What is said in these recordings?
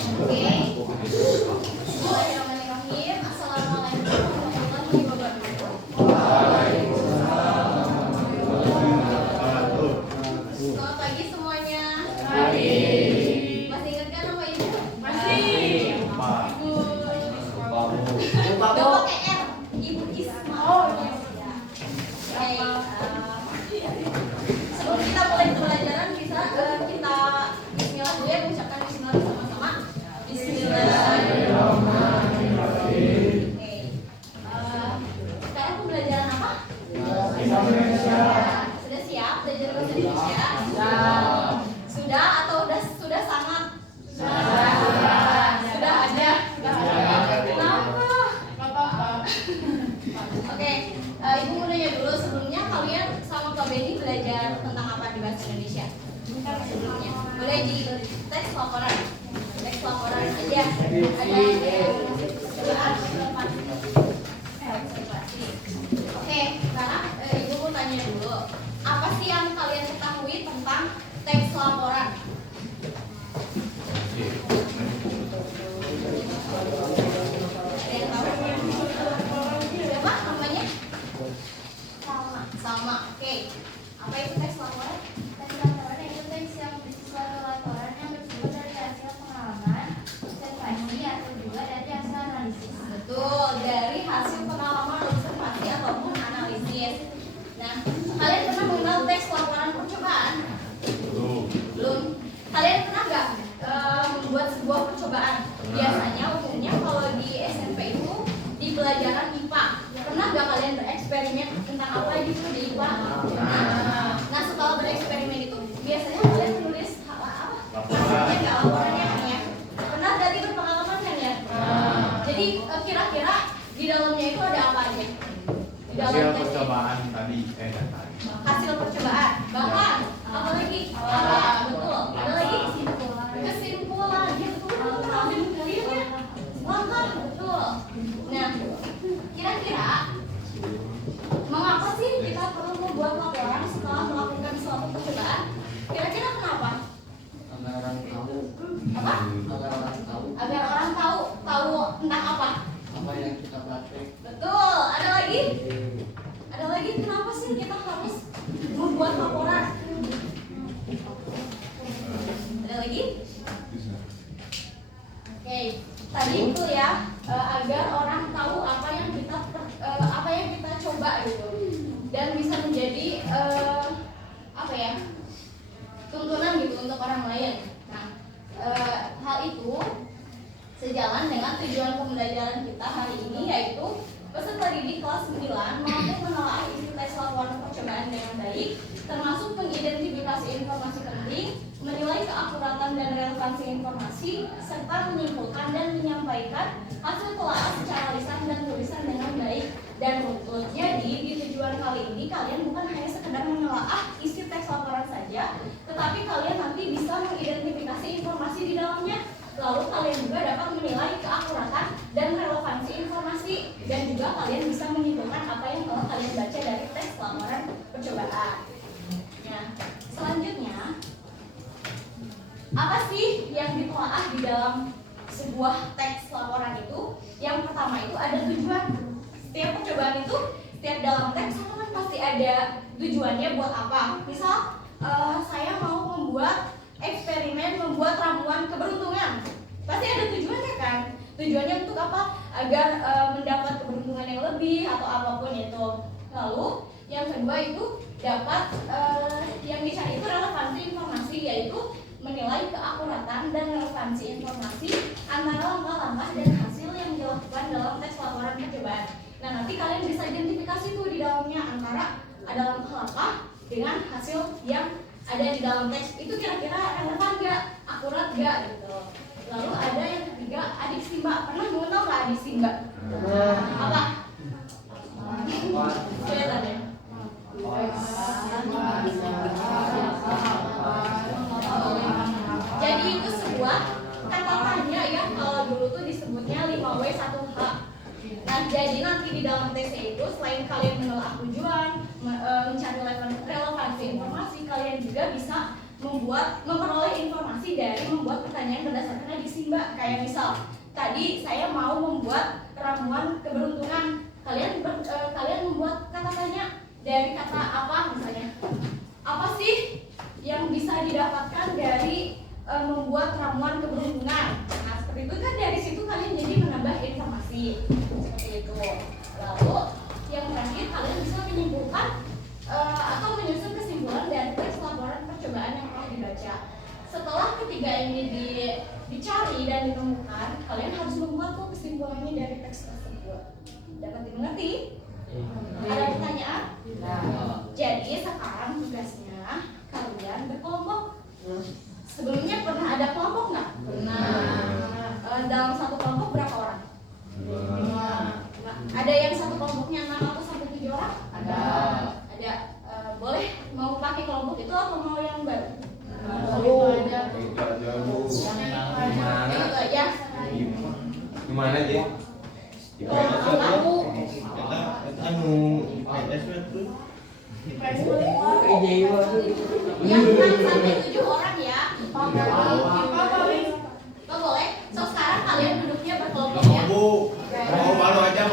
Oke. Bismillahirrahmanirrahim. Assalamualaikum warahmatullahi wabarakatuh. Selamat pagi semuanya. Pagi. Masih ingat kan nama ibu? Masih. Gak pakai R. Ibu Isma. Oh iya. Sebelum kita mulai pembelajaran bisa kita Bismillah dulu ya, mengucapkan Bismillah bersama-sama. Bismillahirrahmanirrahim. Oke. Sekarang pembelajaran apa? Indonesia. Sudah siap belajar bahasa Indonesia? Sudah atau sudah sangat? Sudah aja. Kenapa? Oke, Ibu mau nanya dulu, sebelumnya kalian sama Kak Benny belajar tentang apa di bahasa Indonesia? Sebelumnya boleh di teks laporan aja. Ada yang Oke, sekarang Ibu mau tanya dulu, apa sih yang kalian ketahui tentang teks laporan? Ada yang tahu? Siapa namanya? Salma. Oke. Apa itu teks laporan? Teks laporan itu teks yang berisi suatu laporan yang bersumber dari hasil pengalaman, observasi, atau juga dari hasil analisis. Betul, dari hasil pengalaman, observasi ataupun analisis. Nah, kalian pernah mengenal teks laporan percobaan? Belum. Kalian pernah nggak membuat sebuah percobaan? Biasanya umumnya kalau di SMP itu di pelajaran IPA. Pernah nggak kalian bereksperimen tentang apa gitu di IPA? Nah, setelah bereksperimen itu biasanya kalian menulis apa? Laporannya kan ya. Pernah berarti berpengalaman kan ya? Jadi kira-kira di dalamnya itu ada apa aja? Di dalam Hasil teks percobaan tadi hasil percobaan, bahkan apa lagi? Betul. Ada lagi kesimpulan. Ya betul. Langkah, betul. Nah, kira-kira mengapa sih kita perlu membuat laporan setelah melakukan suatu percobaan? Kira-kira kenapa? Agar orang tahu. Apa? Agar orang tahu Agar orang tahu tentang apa? apa yang kita praktek. Betul. Ada lagi? Ada lagi, kenapa sih kita harus membuat laporan? Ada lagi? Oke, tadi itu ya agar orang tahu apa yang kita coba gitu, dan bisa menjadi apa ya, tuntunan gitu untuk orang lain. Nah, hal itu sejalan dengan tujuan pembelajaran kita hari ini, yaitu peserta didik kelas 9 mampu menelaah isi tes laporan percobaan dengan baik, termasuk mengidentifikasi informasi penting, menilai keakuratan dan relevansi informasi, serta menyimpulkan dan menyampaikan hasil telaah secara lisan dan tulisan dengan baik dan runtut. Jadi di tujuan kali ini kalian bukan hanya sekedar menelaah isi teks laporan saja, tetapi kalian nanti bisa mengidentifikasi informasi di dalamnya. Lalu kalian juga dapat menilai keakuratan dan relevansi informasi, dan juga kalian bisa menyimpulkan apa yang telah kalian baca dari teks laporan percobaan. Nah, selanjutnya, apa sih yang ditelaah di dalam sebuah teks laporan itu? Yang pertama itu ada tujuan. Setiap percobaan itu, setiap dalam teks itu kan pasti ada tujuannya buat apa. Misal, saya mau membuat eksperimen membuat ramuan keberuntungan, pasti ada tujuannya kan? Tujuannya untuk apa? Agar mendapat keberuntungan yang lebih atau apapun itu. Lalu yang kedua itu dapat yang dicari itu relevansi informasi, yaitu menilai keakuratan dan relevansi informasi antara langkah-langkah dan hasil yang dilakukan dalam tes laporan percobaan. Nah, nanti kalian bisa identifikasi tuh di dalamnya antara ada langkah-langkah dengan hasil yang ada di dalam teks itu kira-kira relevan nggak, akurat nggak gitu. Lalu ada yang ketiga, adiksi mbak. Pernah mengenal nggak adiksi mbak? Apa? Kelihatan ya? Jadi itu sebuah kata tanya ya, kalau dulu tuh disebutnya 5W1H. Nah, jadi nanti di dalam tesnya itu selain kalian menelaah tujuan, mencari relevansi informasi, kalian juga bisa memperoleh informasi dari membuat pertanyaan berdasarkan adiksi Mbak. Kayak misal tadi saya mau membuat ramuan keberuntungan. Kalian membuat kata tanya dari kata apa misalnya? Apa sih yang bisa didapatkan dari membuat ramuan keberuntungan? Nah, seperti itu kan dari situ kalian jadi menambah informasi seperti itu. Lalu yang terakhir kalian bisa menyimpulkan atau menyusun kesimpulan dari teks laporan percobaan yang telah dibaca. Setelah ketiga ini dicari dan ditemukan, kalian harus membuat kesimpulannya dari teks tersebut. Dapat dimengerti? Ada pertanyaan? Jadi sekarang tugasnya kalian berkelompok. Sebelumnya pernah ada kelompok nggak? Pernah. Dalam satu kelompok berapa orang? 5. Ada yang satu kelompoknya 6 atau sampai 7 orang? Ada. Boleh mau pakai kelompok itu atau mau yang baru? Itu aja. Gimana aja? Kamu Anu, yang 6 sampai 7 orang ya. Oh, boleh. So sekarang kalian duduknya berkelompok ya. Bu, baru aja.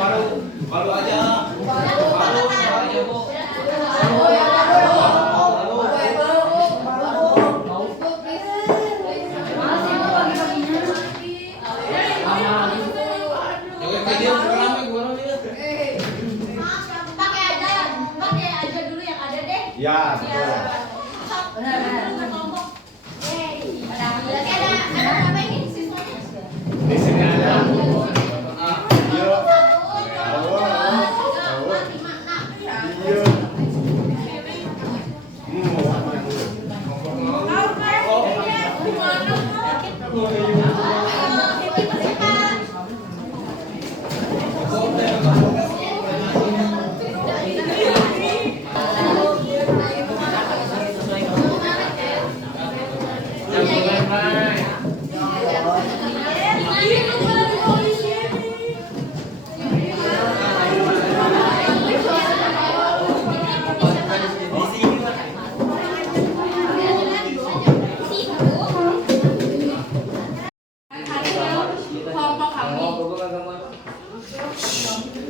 Pakai aja dulu yang ada deh. Ya, Benar. Berkelompok. Berarti ada apa ini siswanya? di sini ada.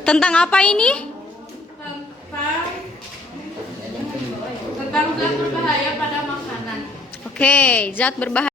Tentang apa ini? Tentang zat berbahaya pada makanan. Oke, zat berbahaya.